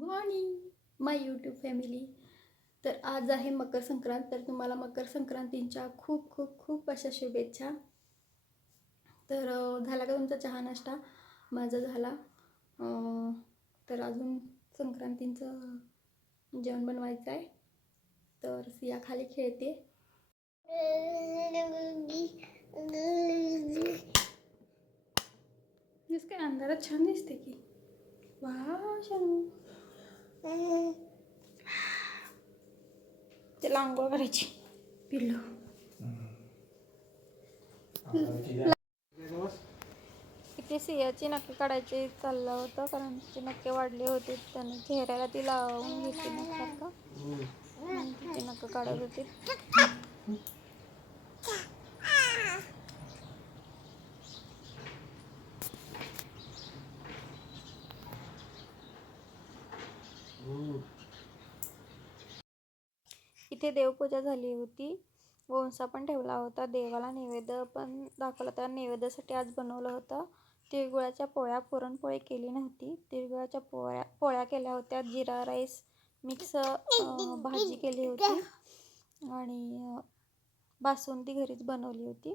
Morning माय YouTube family तर आज आहे मकर संक्रांत तर तुम्हाला मकर संक्रांतींच्या खूप खूप खूप अशा शुभेच्छा. तर झाला का तुमचा चहा नाश्ता? माझा झाला. तर अजून संक्रांतींचं जेवण बनवायचं आहे. तर सिया खाली खेळते. दिस काय अंधारात छान दिसते की. वा शानू त्याला आंघोळ करायची पिल्लू. इथे सियाची नक्की काढायचे चाललं होतं कारण तिचे नक्के वाढले होते त्याने चेहऱ्याला ती लावून घेतली म्हणून तिचे नक्क काढत होते. तिथे देवपूजा झाली होती. गोंसा पण ठेवला होता. देवाला नैवेद्य पण दाखवला होता. नैवेद्यासाठी आज बनवलं होतं. तिळगुळाच्या पोळ्या पुरणपोळी केली नव्हती. तिळगुळाच्या पोळ्या पोळ्या केल्या होत्या. जिरा राईस मिक्स भाजी केली होती. आणि बासुंदी घरीच बनवली होती.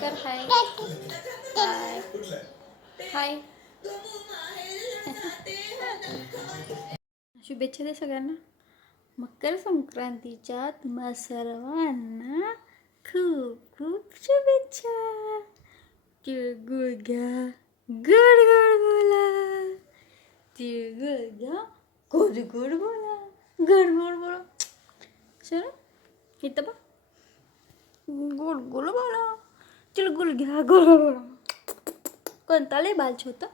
कर हाय. हाय. हाय. शुभेच्छा दे सगळ्यांना. मकर संक्रांतीच्या तुम्हा सर्वांना खूप खूप शुभेच्छा. तिळगुळ घ्या. गोड गोड बोला. तिळगुळ घ्या. गोड गोड बोला. गोड गोड बोला. सर इथं बा गोड गोड बोला. चिळगुल घ्या गोड कोणता लय बाल छोतं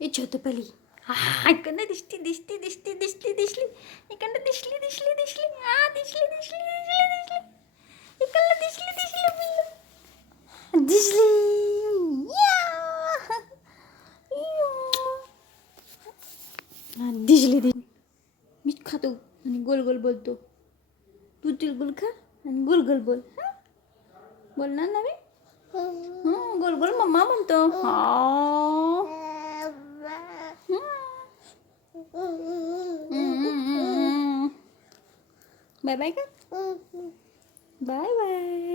हे छोतं पली. हा इकडनं दिसती दिसती दिसती दिसली दिसली. इकडनं दिसली दिसली दिसली. हा दिसली दिसली दिसली दिसली. इकडनं दिसली दिसली पिल्लू दिसली. दिसली दिसली. मीच खातो आणि गोल गोल बोलतो. तू तिळगुल खा आणि गोल गोल बोल हां? बोलणार ना मी गोल गोल मम्मा म्हणतो. हा. बाय बाय का? Bye bye.